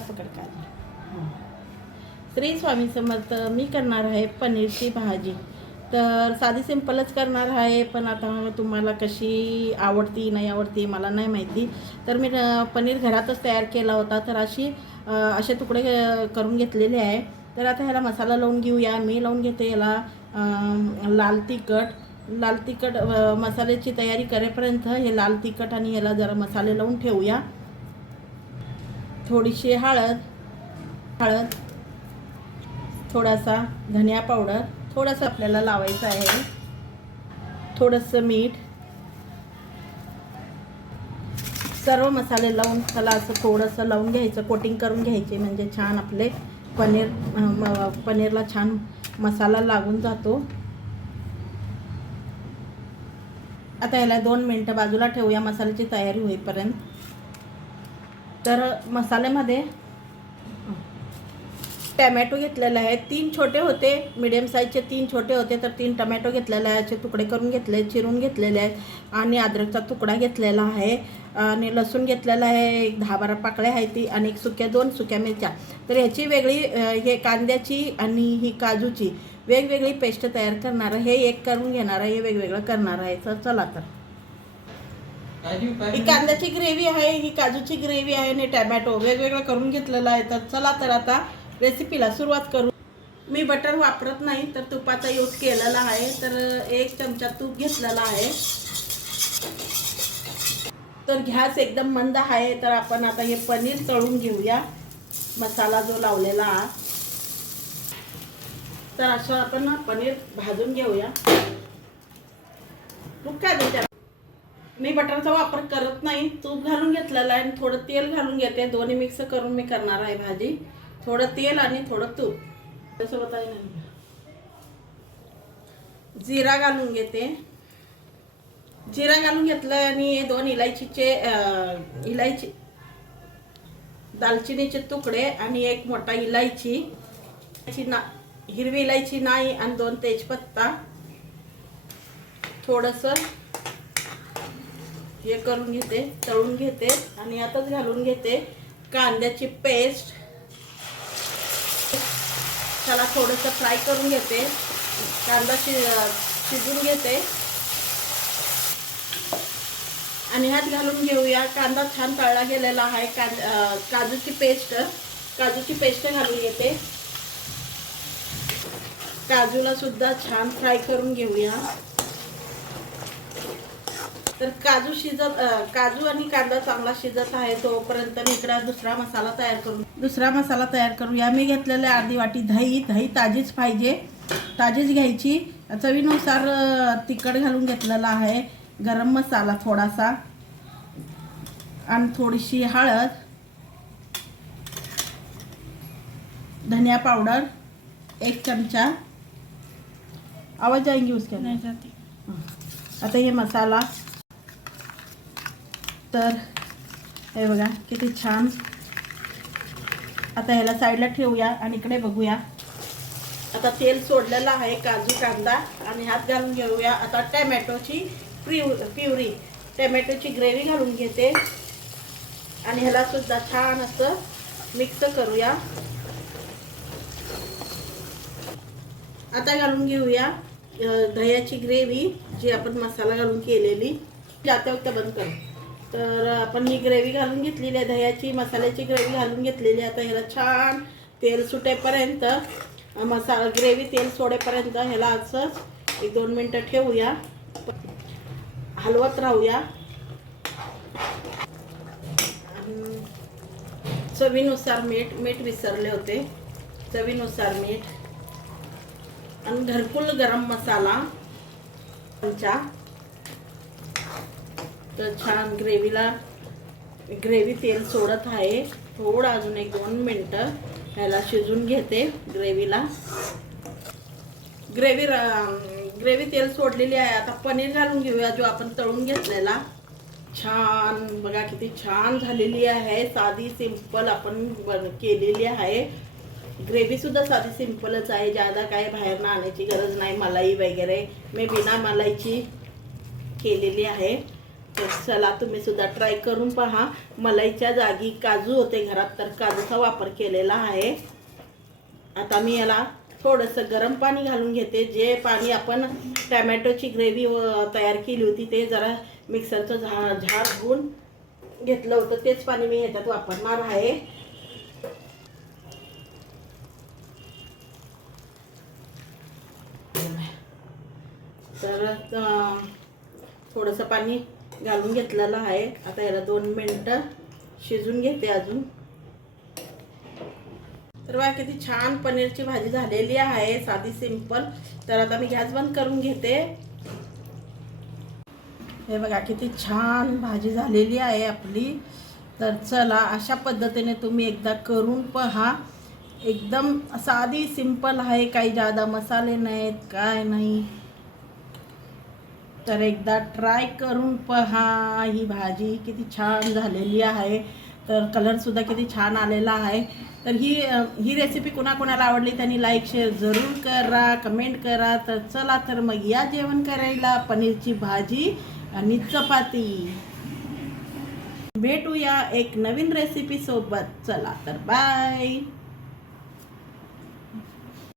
पकड काय. श्री स्वामी समर्थ. मी करणार आहे पनीरची भाजी. तर साधी सिंपलच करणार आहे, पण आता तुम्हाला कशी आवडती नाही आवडती मला नाही माहिती. तर मी पनीर घरातच तयार केला होता. तर असे तुकडे करून घेतलेले आहे. तर आता ह्याला मसाला लावून घेऊया. मी लावून घेते याला लाल तिखट मसाल्याची तयारी करेपर्यंत हे लाल तिखट आणि ह्याला जरा मसाले लावून ठेवूया. थोडीशी हळद, थोडासा धनिया पावडर, थोडंसं आपल्याला लावायचं आहे, थोडंसं मीठ, सर्व मसाले लावून त्याला असं थोडंसं लावून घ्यायचं, कोटिंग करून घ्यायचे. म्हणजे छान आपले पनीरला छान मसाला लागून जातो. आता याला 2 मिनटं बाजूला ठेवूया मसाल्याची तयारी होईपर्यंत. तर मसाल्यामध्ये टमॅटो घेतलेला आहे. 3 छोटे होते, मीडियम साईजचे 3 छोटे होते. तर 3 टमॅटो घेतलेले आहे, असे तुकडे करून घेतले, चिरून घेतलेले आहेत. आणि अद्रकचा तुकडा घेतलेला आहे. आणि लसूण घेतलेला आहे, एक 10-12 पाकळ्या आहेत ती, आणि 2 सुक्या मिरच्या. तर ह्याची वेगळी हे कांद्याची आणि ही काजूची वेगवेगळी पेस्ट तयार करणार आहे. हे एक करून घेणार आहे, हे वेगवेगळं करणार आहे. तर चला, तर ही कांद्याची ग्रेव्ही आहे, ही काजूची ग्रेव्ही आहे, आणि टमॅटो वेगवेगळं करून घेतलेलं आहे. तर चला, तर आता रेसिपीला सुरुवात करू. मी बटर वापरत नाही, तर तुपाचा यूज केलेला आहे. तर 1 चमचा तूप घेतलेला आहे. तर गॅस एकदम मंद आहे. तर आपण आता हे पनीर तळून घेऊया, मसाला जो लावलेला. तर असं आपण पनीर भाजून घेऊया. तूप काय देते, मी बटरचा वापर करत नाही, तूप घालून घेतलेला आहे आणि थोडं तेल घालून घेते. दोन्ही मिक्स करून मी करणार आहे भाजी. थोडं तेल आणि थोडं तूप. त्यासोबत आहे ना, जिरा घालून घेते. जिरा घालून घेतलं आणि 2 इलायची दालचिनीचे तुकडे आणि 1 मोठा इलायची, हिरवी इलायची नाही, आणि 2 तेजपत्ता. थोडंसं हे करून घेते, तळून घेते. आणि आताच घालून घेते कांद्याची पेस्ट. त्याला थोडंसं फ्राय करून घेते, कांदा शिजून घेते. आणि ह्यात घालून घेऊया कांदा छान तळला गेलेला आहे. काजूची पेस्ट घालून घेते. काजूला सुद्धा छान फ्राय करून घेऊया. तर काजू आणि कांदा चांगला शिजत आहे तोपर्यंत मी इकडे दुसरा मसाला तयार करूया. मी घेतलेले अर्धी वाटी दही ताजीच पाहिजे, ताजीच घ्यायची. चवीनुसार तिखट घालून घेतलेला आहे, गरम मसाला थोडासा, आणि थोडीशी हळद, धनिया पावडर 1 चमचा. आवाज जाएंगे उसके नहीं जाती. आता हे मसाला, तर हे बघा किती छान. आता ह्याला साईडला ठेवूया आणि इकडे बघूया. आता तेल सोडलेलं आहे, काजू कांदा, आणि हात घालून घेऊया. आता टमॅटोची प्युरी, टमॅटोची ग्रेव्ही घालून घेते. आणि ह्याला सुद्धा छान असं मिक्स करूया. आता घालून घेऊया दह्याची ग्रेव्ही, जी आपण मसाला घालून केलेली. जाते वक्त बंद करू. तर आपण ही ग्रेव्ही घालून घेतलेली आहे, दह्याची मसाल्याची ग्रेव्ही घालून घेतलेली आहे. आता ह्याला छान तेल सुटेपर्यंत, ग्रेव्ही तेल सोडेपर्यंत ह्याला असंच 1-2 मिनटं ठेवूया, हलवत राहूया. चवीनुसार मीठ विसरले होते, चवीनुसार मीठ, आणि घरकुल गरम मसाला चमचा. तर छान ग्रेव्ही तेल सोडत आहे. थोडं अजून 1-2 मिनटं ह्याला शिजून घेते. ग्रेव्ही तेल सोडलेली आहे. आता पनीर घालून घेऊया, जो आपण तळून घेतलेला. छान बघा किती छान झालेली आहे. साधी सिंपल आपण केलेली आहे. ग्रेव्ही सुद्धा साधी सिंपलच आहे, ज्यादा काय बाहेर आणायची गरज नाही. मलाई वगैरे मी बिना मलाईची केलेली आहे. तर चला तुम्ही सुद्धा ट्राय करून पहा. मलाईच्या जागी काजू होते घरात, तर काजूचा वापर केलेला आहे. आता मी याला थोडंसं गरम पाणी घालून घेते. जे पाणी आपण टॅमॅटोची ग्रेव्ही तयार केली होती ते जरा मिक्सरचं झाड धुवून घेतलं होतं, तेच पाणी मी ह्याच्यात वापरणार आहे. तर थोडंसं पाणी घालून घेतलेलं आहे. आता याला 2 मिनटं शिजून घेते अजून. तर बघा किती छान पनीरची भाजी झालेली आहे, साधी सिंपल. तर आता मी गॅस बंद करून घेते. हे बघा किती छान भाजी झालेली आहे आपली. तर चला अशा पद्धतीने तुम्ही एकदा करून पहा. एकदम साधी सिंपल आहे, काही जादा मसाले नाहीत, काय नाही. तर एकदा ट्राय करून पहा. ही भाजी किती छान झालेली आहे. तर कलरसुद्धा किती छान आलेला आहे. तर ही रेसिपी कुणाकुणाला आवडली त्यांनी लाईक शेअर जरूर करा, कमेंट करा. तर चला तर मग या जेवण करायला. पनीरची भाजी आणि चपाती. भेटूया एक नवीन रेसिपी सोबत. चला तर बाय.